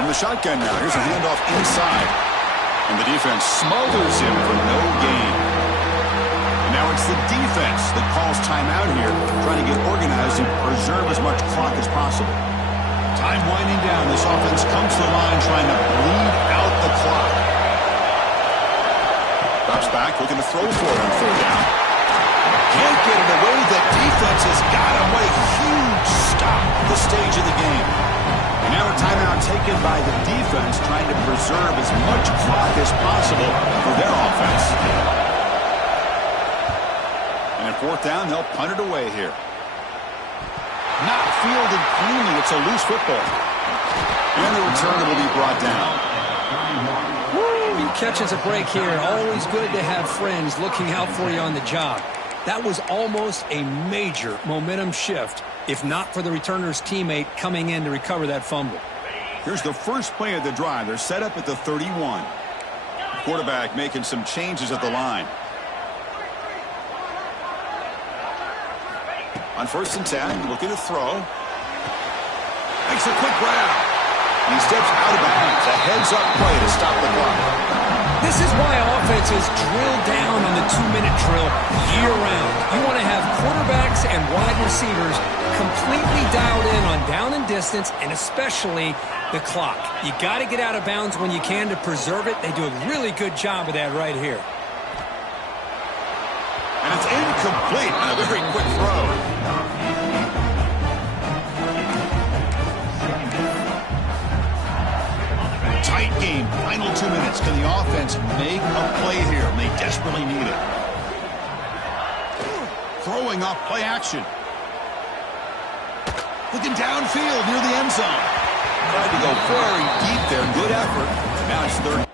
From the shotgun now, here's a handoff inside. And the defense smothers him for no gain. And now a It's the defense that calls timeout here, trying to get organized and preserve as much clock as possible. Time winding down. This offense comes to the line trying to bleed out the clock. Drops back, looking to throw for it on third down. Can't get it away. The defense has got him. What a huge stop at this stage of the game. And now a timeout taken by the defense, trying to preserve as much clock as possible for their offense. And at fourth down, they'll punt it away here. Not fielded cleanly. It's a loose football. And the return will be brought down. Woo, he catches a break here. Always good to have friends looking out for you on the job. That was almost a major momentum shift, if not for the returner's teammate coming in to recover that fumble. Here's the first play of the drive. They're set up at the 31. Quarterback making some changes at the line. On 1st and 10, looking to throw. Makes a quick grab. And he steps out of bounds. A heads-up play to stop the clock. This is why offenses drill down on the 2-minute drill year-round. You want to have quarterbacks and wide receivers completely dialed in on down and distance, and especially the clock. You got to get out of bounds when you can to preserve it. They do a really good job of that right here. And it's incomplete on a very quick throw. Tight game, final 2 minutes. Can the offense make a play here? And they desperately need it. Throwing off play action. Looking downfield near the end zone. Tried to go very deep there. Good effort. Now it's third.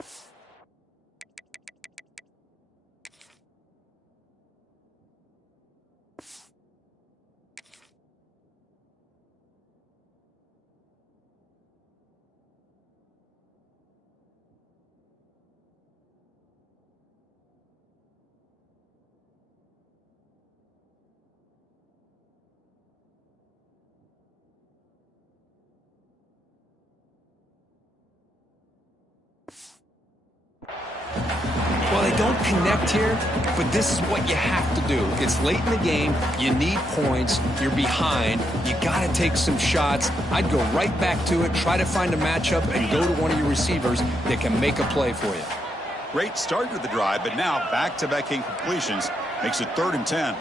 Well, they don't connect here, but this is what you have to do. It's late in the game. You need points. You're behind. You got to take some shots. I'd go right back to it, try to find a matchup, and go to one of your receivers that can make a play for you. Great start to the drive, but now back-to-back incompletions makes it 3rd and 10.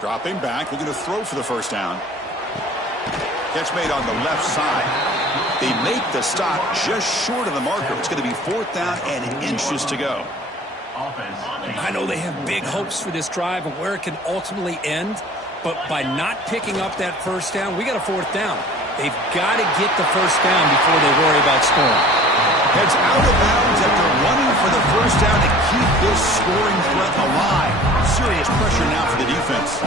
Dropping back, looking to throw for the first down. Catch made on the left side. They make the stop just short of the marker. It's going to be 4th down and inches to go. I know they have big hopes for this drive and where it can ultimately end, but by not picking up that first down, we got a 4th down. They've got to get the first down before they worry about scoring. Heads out of bounds after running for the first down to keep this scoring threat alive. Serious pressure now for the defense.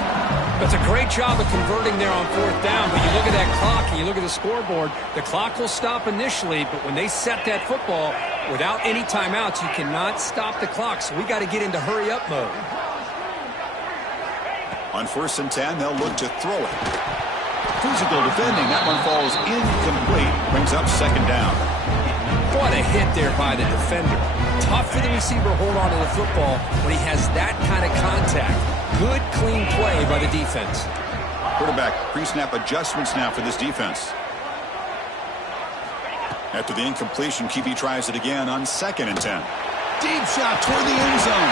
That's a great job of converting there on 4th down, but you look at that clock and you look at the scoreboard, the clock will stop initially, but when they set that football without any timeouts, you cannot stop the clock, so we got to get into hurry-up mode. On 1st and 10, they'll look to throw it. Physical defending. That one falls incomplete. Brings up 2nd down. What a hit there by the defender. Tough for the receiver to hold on to the football when he has that kind of contact. Good, clean play by the defense. Quarterback pre-snap adjustments now for this defense. After the incompletion, QB tries it again on 2nd and 10. Deep shot toward the end zone.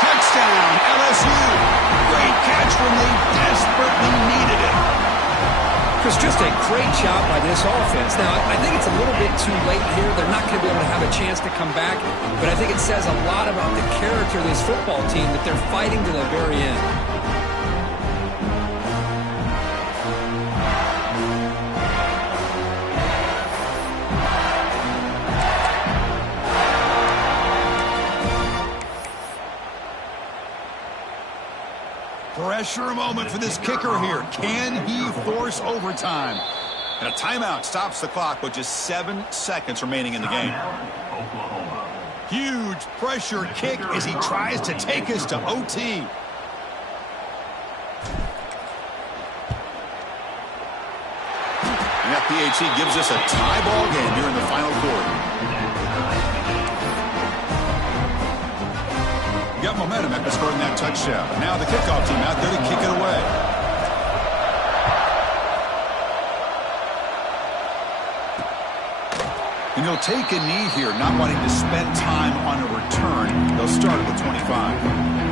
Touchdown, LSU. Great catch when they desperately needed it. Chris, just a great job by this offense. Now, I think it's a little bit too late here. They're not going to be able to have a chance to come back, but I think it says a lot about the character of this football team that they're fighting to the very end. Pressure moment for this kicker here. Can he force overtime? And a timeout stops the clock with just 7 seconds remaining in the game. Huge pressure kick as he tries to take us to OT. And that PAT gives us a tie ball game here in the final quarter. Got momentum after scoring that touchdown. Now the kickoff team out there to kick it away. And he'll take a knee here, not wanting to spend time on a return. They'll start at the 25.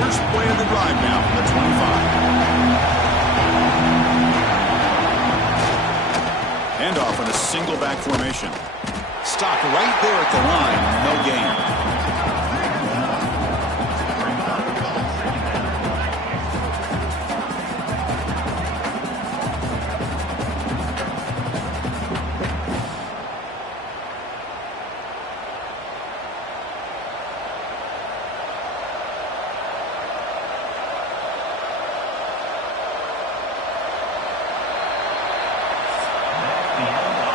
First play of the drive now from the 25. Handoff in a single back formation. Stop right there at the line. No gain.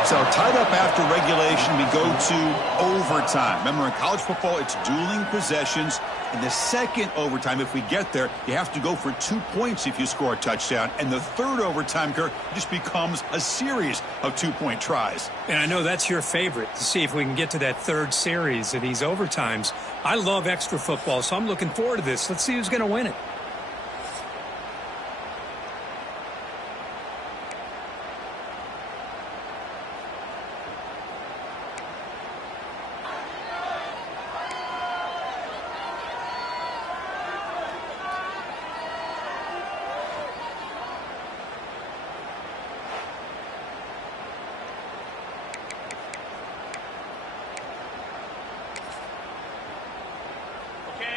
So tied up after regulation, we go to overtime. Remember, in college football, it's dueling possessions. In the second overtime, if we get there, you have to go for 2 points if you score a touchdown. And the third overtime, Kirk, just becomes a series of 2-point tries. And I know that's your favorite, to see if we can get to that third series of these overtimes. I love extra football, so I'm looking forward to this. Let's see who's going to win it.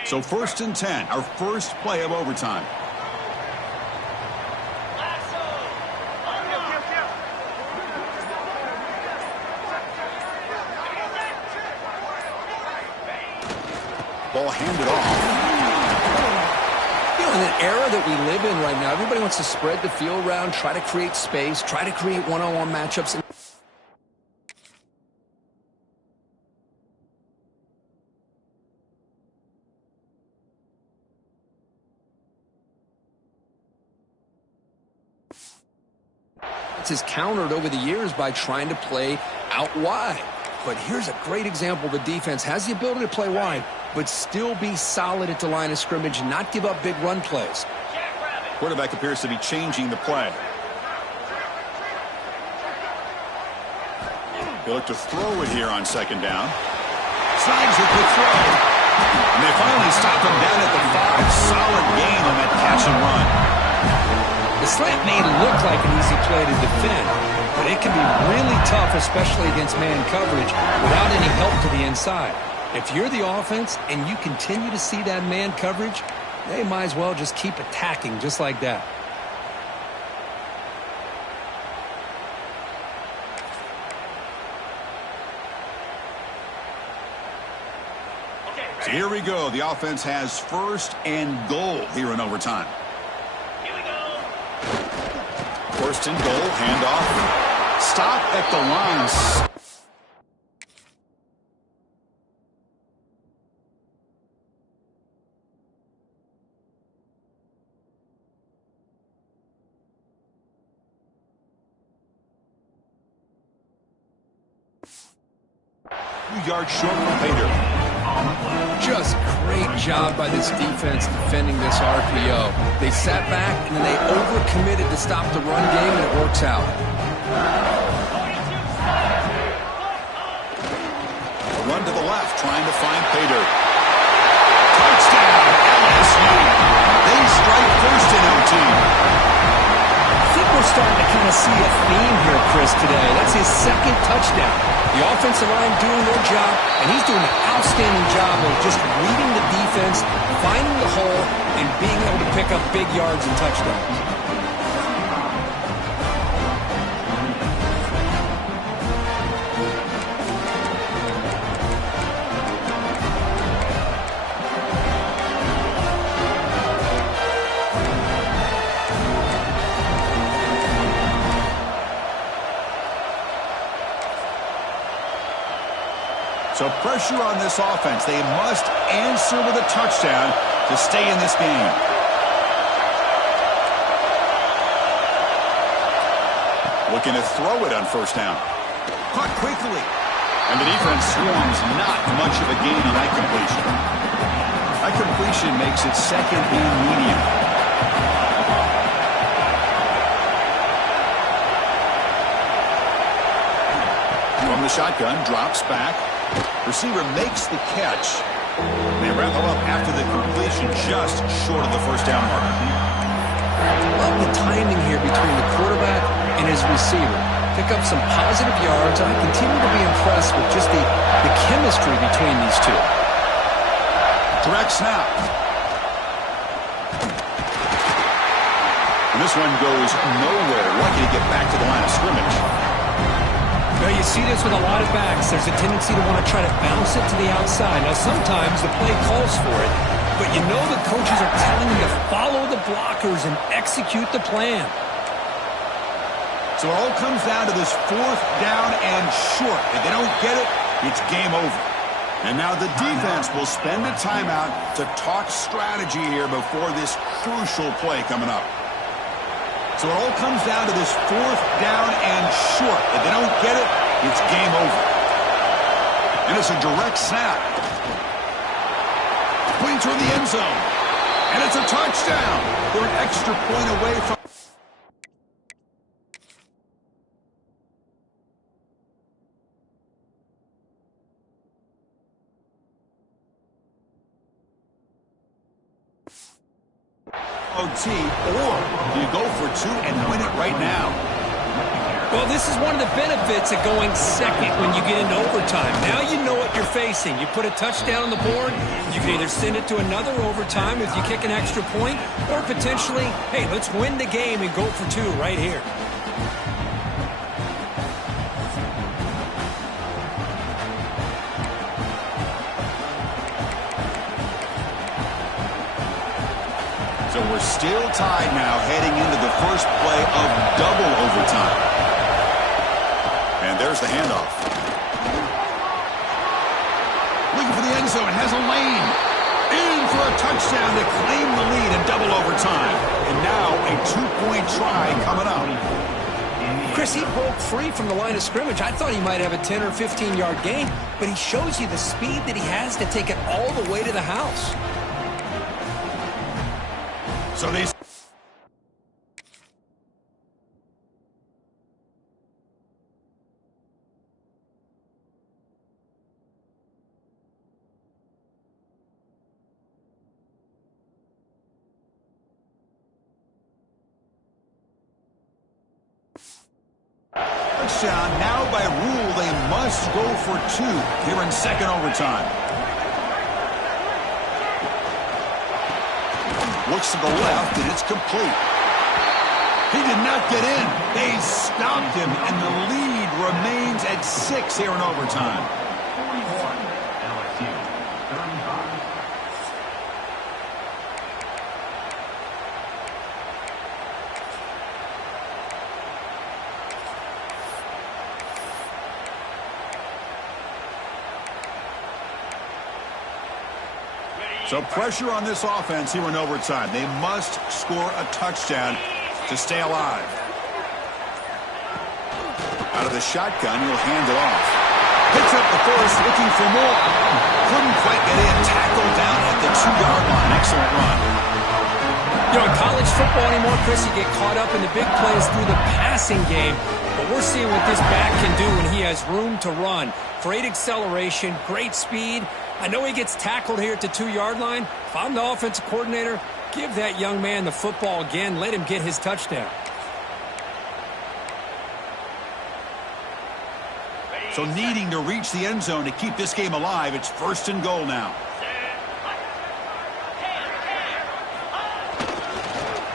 So 1st and 10, our first play of overtime. Ball handed off. You know, in an era that we live in right now, everybody wants to spread the field around, try to create space, try to create one-on-one matchups. Is countered over the years by trying to play out wide. But here's a great example. The defense has the ability to play wide, but still be solid at the line of scrimmage and not give up big run plays. Quarterback appears to be changing the play. He'll look to throw it here on 2nd down. Snags a quick throw. And they finally stop him down at the 5. Solid gain on that catch and run. The slant may look like an easy play to defend, but it can be really tough, especially against man coverage, without any help to the inside. If you're the offense and you continue to see that man coverage, they might as well just keep attacking just like that. So here we go. The offense has 1st and goal here in overtime. 1st and goal, handoff. Stop at the line. Yards short from Pater. Just great job by this defense defending this RPO. They sat back and then they overcommitted to stop the run game, and it works out. A run to the left, trying to find Pater. Touchdown, LSU. They strike first in OT. I think we're starting to kind of see a theme here, Chris, today. That's his 2nd touchdown. The offensive line doing their job, and he's doing an outstanding job of just reading the defense, finding the hole, and being able to pick up big yards and touchdowns. So pressure on this offense. They must answer with a touchdown to stay in this game. Looking to throw it on first down. Caught quickly. And the defense swarms not much of a gain on that completion. That completion makes it second and medium. From the shotgun, drops back. Receiver makes the catch. They wrap him up after the completion just short of the first down mark. Love the timing here between the quarterback and his receiver. Pick up some positive yards, and I continue to be impressed with just the chemistry between these two. Direct snap. And this one goes nowhere. Lucky to get back to the line of scrimmage. Now, you see this with a lot of backs. There's a tendency to want to try to bounce it to the outside. Now, sometimes the play calls for it, but you know the coaches are telling you to follow the blockers and execute the plan. So it all comes down to this fourth down and short. If they don't get it, it's game over. And now the defense will spend a timeout to talk strategy here before this crucial play coming up. So it all comes down to this fourth down and short. If they don't get it, it's game over. And it's a direct snap. Pointing toward the end zone. And it's a touchdown. They're an extra point away from... OT, or do you go for two and win it right now? Well, this is one of the benefits of going second when you get into overtime. Now you know what you're facing. You put a touchdown on the board, you can either send it to another overtime if you kick an extra point, or potentially, hey, let's win the game and go for two right here. So we're still tied now heading into the first play of double overtime. And there's the handoff. Looking for the end zone, has a lane. In for a touchdown to claim the lead in double overtime. And now a two-point try coming up. Chris, he broke free from the line of scrimmage. I thought he might have a 10 or 15-yard gain, but he shows you the speed that he has to take it all the way to the house. So these... Touchdown. Now by rule, they must go for two here in second overtime. Looks to the left, and it's complete. He did not get in. They stopped him, and the lead remains at 6 here in overtime. 41, LSU, 35. So pressure on this offense here in overtime. They must score a touchdown to stay alive. Out of the shotgun, he'll hand it off. Picks up the first, looking for more. Couldn't quite get in. Tackled down at the 2-yard line. Excellent run. You know, in college football anymore, Chris, you get caught up in the big plays through the passing game. But we're seeing what this back can do when he has room to run. Great acceleration, great speed. I know he gets tackled here at the 2-yard line. If I'm the offensive coordinator, give that young man the football again. Let him get his touchdown. So needing to reach the end zone to keep this game alive, it's first and goal now.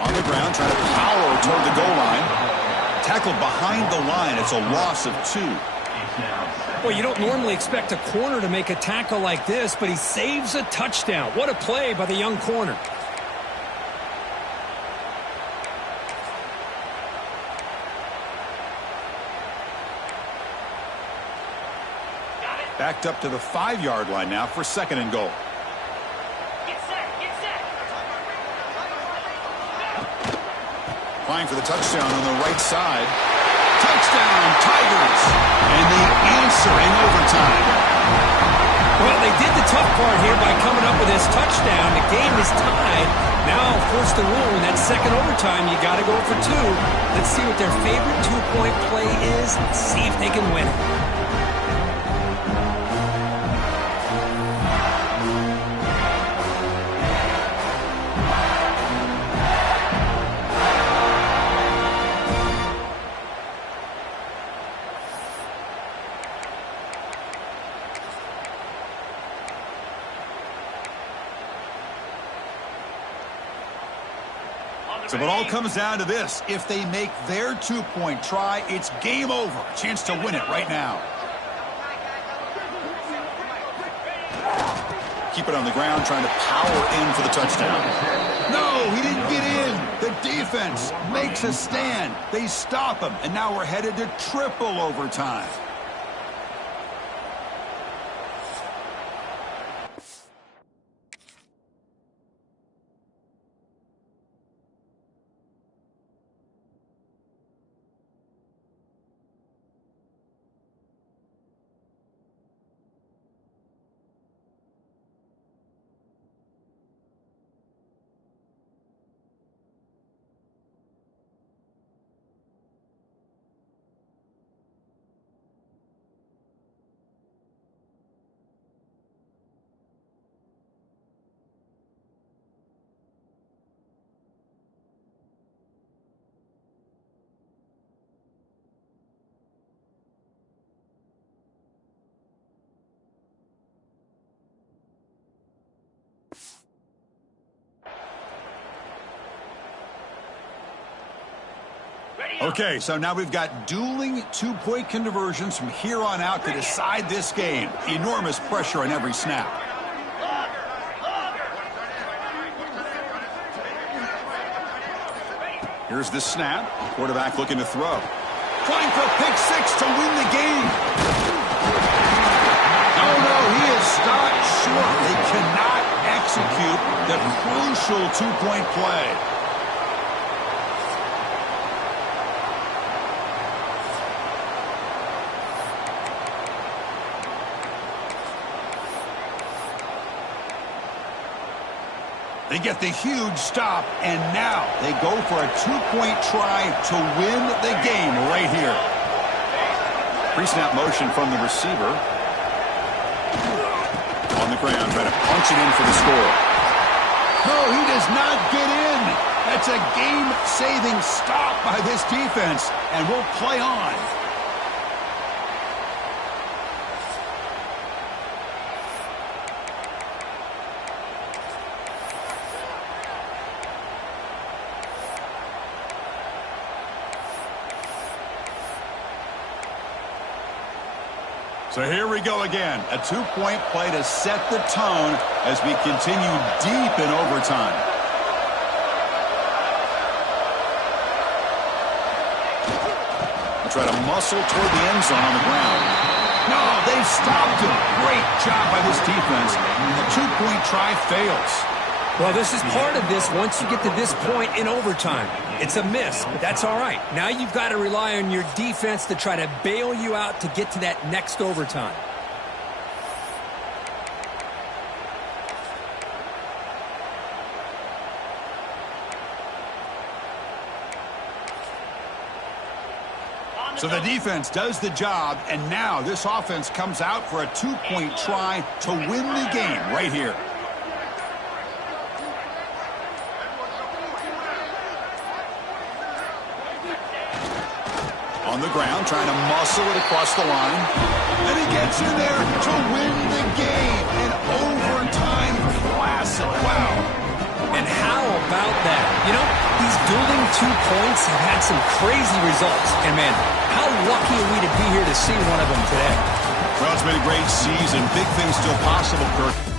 On the ground, trying to power toward the goal line. Tackled behind the line. It's a loss of 2. Well, you don't normally expect a corner to make a tackle like this, but he saves a touchdown. What a play by the young corner. Backed up to the 5-yard line now for second and goal. Applying for the touchdown on the right side. Touchdown, Tigers. And the answer in overtime. Well, they did the tough part here by coming up with this touchdown. The game is tied. Now, force the rule in that second overtime. You got to go for two. Let's see what their favorite two-point play is. Let's see if they can win it. So it all comes down to this. If they make their two-point try, it's game over. Chance to win it right now. Keep it on the ground, trying to power in for the touchdown. No, he didn't get in. The defense makes a stand. They stop him, and now we're headed to triple overtime. Okay, so now we've got dueling two-point conversions from here on out to decide this game. Enormous pressure on every snap. Here's the snap. Quarterback looking to throw. Trying for a pick six to win the game. No, he is stopped short. They cannot execute the crucial two-point play. They get the huge stop, and now they go for a two-point try to win the game right here. Pre-snap motion from the receiver. On the ground, trying to punch it in for the score. No, he does not get in. That's a game-saving stop by this defense, and we'll play on. So here we go again. A two-point play to set the tone as we continue deep in overtime. We'll try to muscle toward the end zone on the ground. No, they stopped him. Great job by this defense. The two-point try fails. Well, this is part of this once you get to this point in overtime. It's a miss, but that's all right. Now you've got to rely on your defense to try to bail you out to get to that next overtime. So the defense does the job, and now this offense comes out for a two-point try to win the game right here. On the ground, trying to muscle it across the line. And he gets in there to win the game. An overtime classic. Wow. And how about that? You know, these dueling 2 points have had some crazy results. And, man, how lucky are we to be here to see one of them today? Well, it's been a great season. Big things still possible, Kirk.